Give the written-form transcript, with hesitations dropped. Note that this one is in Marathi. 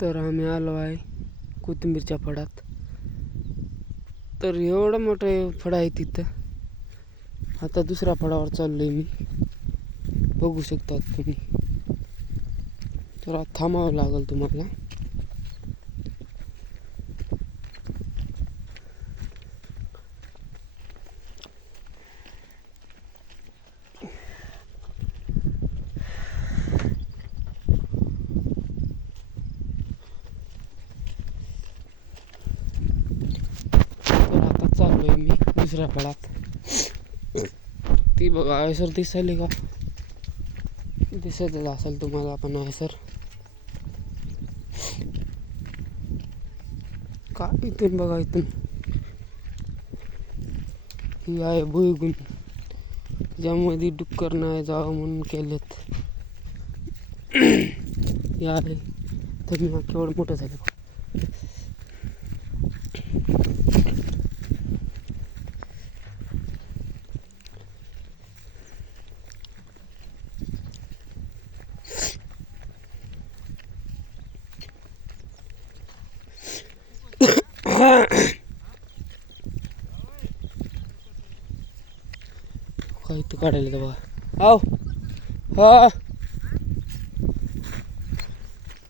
तर आम्ही आलो आहे कोथिंबीरच्या फडात. तर एवढं मोठं फड आहे तिथं. आता दुसऱ्या फडावर चाललोय मी, बघू शकतात तुम्ही. तर थांबावं लागेल तुम्हाला. तर आता चाललोय मी दुसऱ्या फळात. ती बघा सर दिसायली का? दिसतच असेल तुम्हाला पण सर का. इथून बघा, इथून ही आहे भुईगुण, ज्यामध्ये डुक्कर नाही जावं म्हणून केलेत. या आहे तर मी केवढं मोठं झालं. काही तर काढायला बघा. आव हा